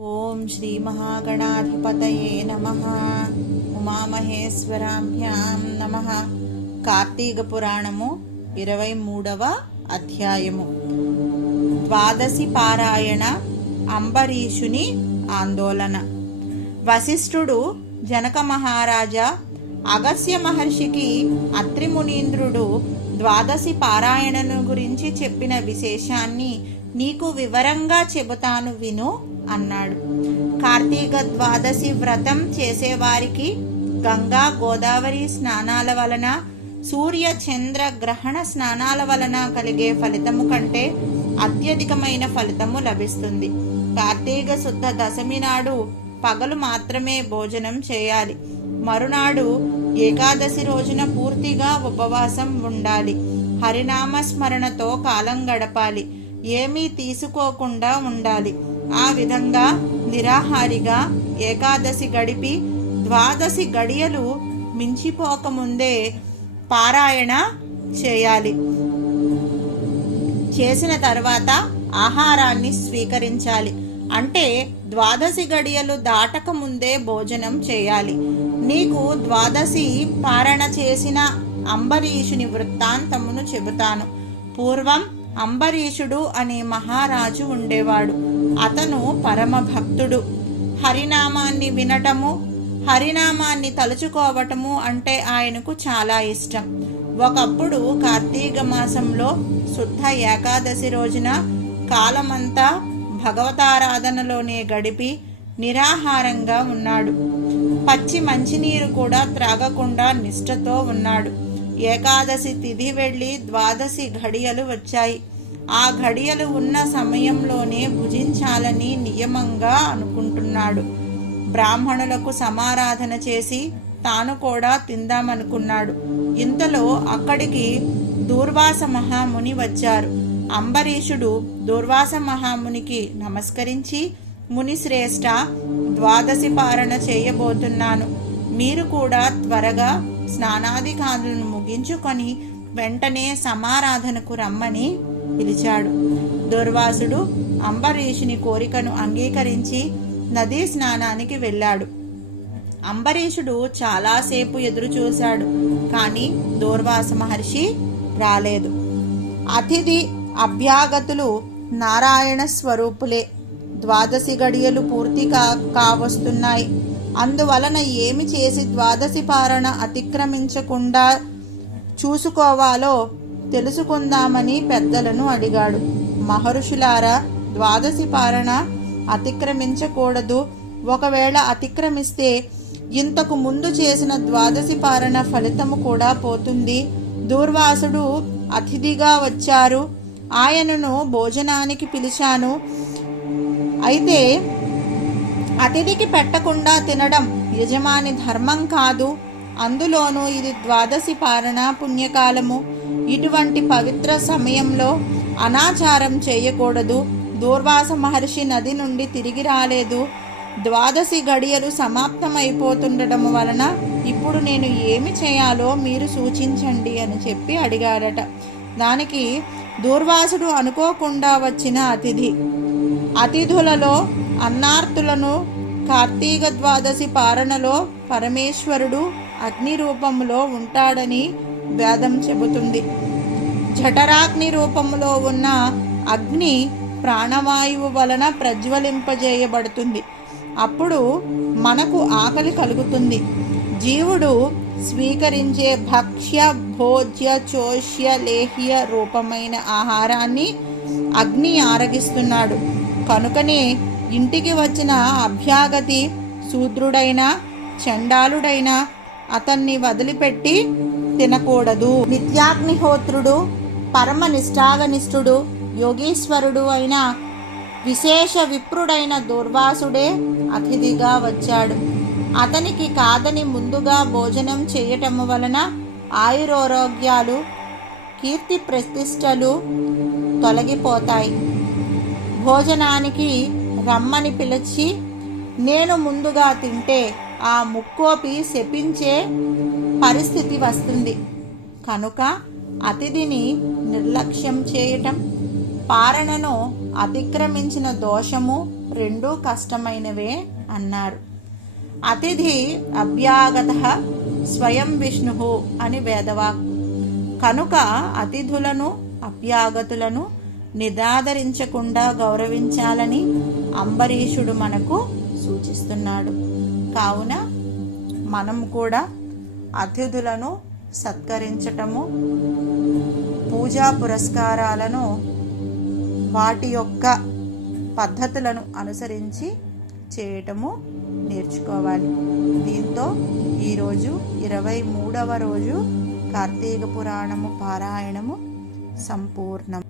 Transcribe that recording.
ఓం శ్రీ మహాగణాధిపతయే నమ. ఉమామహేశ్వరాభ్యాం నమ. కార్తీక పురాణము ఇరవై మూడవ అధ్యాయము. ద్వాదశి పారాయణ అంబరీషుని ఆందోళన. వశిష్ఠుడు జనక మహారాజా అగస్య మహర్షికి అత్రిమునీంద్రుడు ద్వాదశి పారాయణను గురించి చెప్పిన విశేషాన్ని నీకు వివరంగా చెబుతాను విను. అన్నాడు. కార్తీక ద్వాదశి వ్రతం చేసేవారికి గంగా గోదావరి స్నానాల వలన సూర్య చంద్ర గ్రహణ స్నానాల వలన కలిగే ఫలితము కంటే అత్యధికమైన ఫలితము లభిస్తుంది. కార్తీక శుద్ధ దశమి నాడు పగలు మాత్రమే భోజనం చేయాలి. మరునాడు ఏకాదశి రోజున పూర్తిగా ఉపవాసం ఉండాలి. హరినామ స్మరణతో కాలం గడపాలి. ఏమీ తీసుకోకుండా ఉండాలి. ఆ విధంగా నిరాహారిగా ఏకాదశి గడిపి ద్వాదశి గడియలు మించిపోకముందే పారాయణ చేయాలి. చేసిన తర్వాత ఆహారాన్ని స్వీకరించాలి. అంటే ద్వాదశి గడియలు దాటక ముందే భోజనం చేయాలి. నీకు ద్వాదశి పారణ చేసిన అంబరీషుని వృత్తాంతమును చెబుతాను. పూర్వం అంబరీషుడు అనే మహారాజు ఉండేవాడు. అతను పరమభక్తుడు. హరినామాన్ని వినటము హరినామాన్ని తలుచుకోవటము అంటే ఆయనకు చాలా ఇష్టం. ఒకప్పుడు కార్తీక మాసంలో శుద్ధ ఏకాదశి రోజున కాలమంతా భగవతారాధనలోనే గడిపి నిరాహారంగా ఉన్నాడు. పచ్చి మంచినీరు కూడా త్రాగకుండా నిష్ఠతో ఉన్నాడు. ఏకాదశి తిథి వెళ్ళి ద్వాదశి ఘడియలు వచ్చాయి. ఆ ఘడియలు ఉన్న సమయంలోనే భుజించాలని నియమంగా అనుకుంటున్నాడు. బ్రాహ్మణులకు సమారాధన చేసి తాను కూడా తిందామనుకున్నాడు. ఇంతలో అక్కడికి దూర్వాస మహాముని వచ్చారు. అంబరీషుడు దూర్వాస మహామునికి నమస్కరించి మునిశ్రేష్ట ద్వాదశి పారణ చేయబోతున్నాను. మీరు కూడా త్వరగా స్నానాధికారులను ముగించుకొని వెంటనే సమారాధనకు రమ్మని పిలిచాడు. దుర్వాసుడు అంబరీషుని కోరికను అంగీకరించి నదీ స్నానానికి వెళ్ళాడు. అంబరీషుడు చాలాసేపు ఎదురు చూశాడు కానీ దూర్వాస మహర్షి రాలేదు. అతిథి అభ్యాగతులు నారాయణ స్వరూపులే. ద్వాదశి గడియలు పూర్తి కా కావస్తున్నాయి. అందువలన ఏమి చేసి ద్వాదశి పారణ అతిక్రమించకుండా చూసుకోవాలో తెలుసుకుందామని పెద్దలను అడిగాడు. మహర్షులారా ద్వాదశి పారణ అతిక్రమించకూడదు. ఒకవేళ అతిక్రమిస్తే ఇంతకు ముందు చేసిన ద్వాదశి పారణ ఫలితము కూడా పోతుంది. దూర్వాసుడు అతిథిగా వచ్చారు. ఆయనను భోజనానికి పిలిచాను. అయితే అతిథికి పెట్టకుండా తినడం యజమాని ధర్మం కాదు. అందులోనూ ఇది ద్వాదశి పారణ పుణ్యకాలము. ఇటువంటి పవిత్ర సమయంలో అనాచారం చేయకూడదు. దూర్వాస మహర్షి నది నుండి తిరిగి రాలేదు. ద్వాదశి గడియలు సమాప్తమైపోతుండటం వలన ఇప్పుడు నేను ఏమి చేయాలో మీరు సూచించండి అని చెప్పి అడిగాడట. దానికి దూర్వాసుడు అనుకోకుండా వచ్చిన అతిథి. అతిథులలో అన్నార్తులను కార్తీక ద్వాదశి పారణలో పరమేశ్వరుడు అగ్ని రూపంలో ఉంటాడని వేదం చెబుతుంది. జఠరాగ్ని రూపంలో ఉన్న అగ్ని ప్రాణవాయువు వలన ప్రజ్వలింపజేయబడుతుంది. అప్పుడు మనకు ఆకలి కలుగుతుంది. జీవుడు స్వీకరించే భక్ష్య భోజ్య చోష్య లేహ్య రూపమైన ఆహారాన్ని అగ్ని ఆరగిస్తున్నాడు. కనుకనే ఇంటికి వచ్చిన అభ్యాగతి శూద్రుడైనా చండాలుడైనా అతన్ని వదిలిపెట్టి తినకూడదు. నిత్యాగ్నిహోత్రుడు పరమ నిష్ఠాగనిష్ఠుడు యోగీశ్వరుడు అయిన విశేష విప్రుడైన దుర్వాసుడే అతిథిగా వచ్చాడు. అతనికి కాదని ముందుగా భోజనం చేయటం వలన ఆయురోరోగ్యాలు కీర్తి ప్రతిష్టలు తొలగిపోతాయి. భోజనానికి రమ్మని పిలిచి నేను ముందుగా తింటే ఆ ముక్కోపి శపించే పరిస్థితి వస్తుంది. కనుక అతిథిని నిర్లక్ష్యం చేయటం పారణను అతిక్రమించిన దోషము రెండూ కష్టమైనవే అన్నారు. అతిథి అభ్యాగత స్వయం విష్ణు అని వేదవాక్ కనుక అతిథులను అభ్యాగతులను నిరాదరించకుండా గౌరవించాలని అంబరీషుడు మనకు సూచిస్తున్నాడు. కావున మనం కూడా అతిథులను సత్కరించటము పూజా పురస్కారాలను వాటి యొక్క పద్ధతులను అనుసరించి చేయటము నేర్చుకోవాలి. దీంతో ఈరోజు ఇరవై మూడవ రోజు కార్తీక పురాణము పారాయణము సంపూర్ణం.